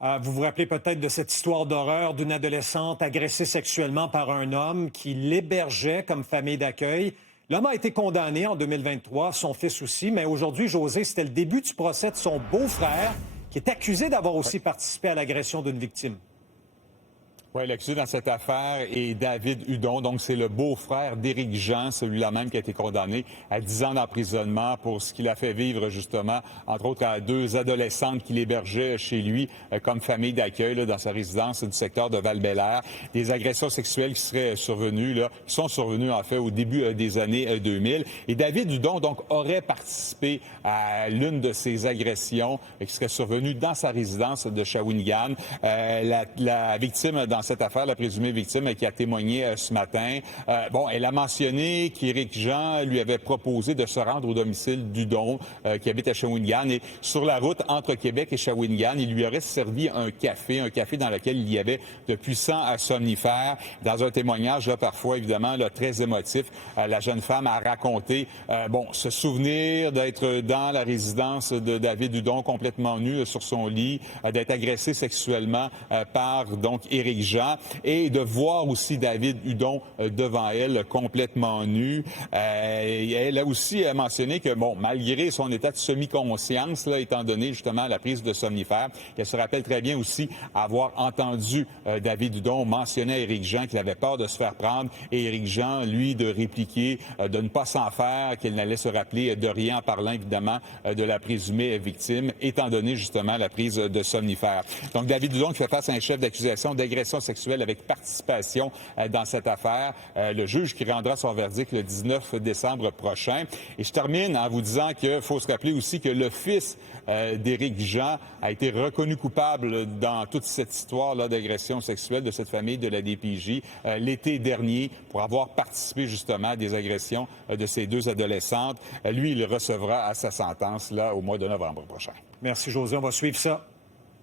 Vous vous rappelez peut-être de cette histoire d'horreur d'une adolescente agressée sexuellement par un homme qui l'hébergeait comme famille d'accueil. L'homme a été condamné en 2023, son fils aussi, mais aujourd'hui, José, c'était le début du procès de son beau-frère qui est accusé d'avoir aussi participé à l'agression d'une victime. Oui, l'accusé dans cette affaire est David Hudon. Donc, c'est le beau-frère d'Éric Jean, celui-là même qui a été condamné à 10 ans d'emprisonnement pour ce qu'il a fait vivre, justement, entre autres, à deux adolescentes qu'il hébergeait chez lui comme famille d'accueil dans sa résidence du secteur de Val-Bélair. Des agressions sexuelles qui seraient survenues, qui sont survenues, en fait, au début des années 2000. Et David Hudon, donc, aurait participé à l'une de ces agressions qui serait survenue dans sa résidence de Shawinigan. La victime dans cette affaire, la présumée victime qui a témoigné ce matin, elle a mentionné qu'Éric Jean lui avait proposé de se rendre au domicile d'Hudon, qui habite à Shawinigan. Et sur la route entre Québec et Shawinigan, il lui aurait servi un café dans lequel il y avait de puissants somnifères. Dans un témoignage, là, parfois, évidemment, là, très émotif, la jeune femme a raconté, se souvenir d'être dans la résidence de David Hudon complètement nu sur son lit, d'être agressée sexuellement par, donc, Éric Jean, et de voir aussi David Hudon devant elle complètement nu. Elle a aussi mentionné que, malgré son état de semi-conscience, là, étant donné justement la prise de somnifères, qu'elle se rappelle très bien aussi avoir entendu David Hudon mentionner à Éric Jean qu'il avait peur de se faire prendre, et Éric Jean, lui, de répliquer, de ne pas s'en faire, qu'il n'allait se rappeler de rien en parlant évidemment de la présumée victime, étant donné justement la prise de somnifères. Donc David Hudon qui fait face à un chef d'accusation d'agression sexuelle avec participation dans cette affaire. Le juge qui rendra son verdict le 19 décembre prochain. Et je termine en vous disant qu'il faut se rappeler aussi que le fils d'Éric Jean a été reconnu coupable dans toute cette histoire-là d'agression sexuelle de cette famille de la DPJ l'été dernier pour avoir participé justement à des agressions de ces deux adolescentes. Lui, il recevra à sa sentence là au mois de novembre prochain. Merci, José. On va suivre ça.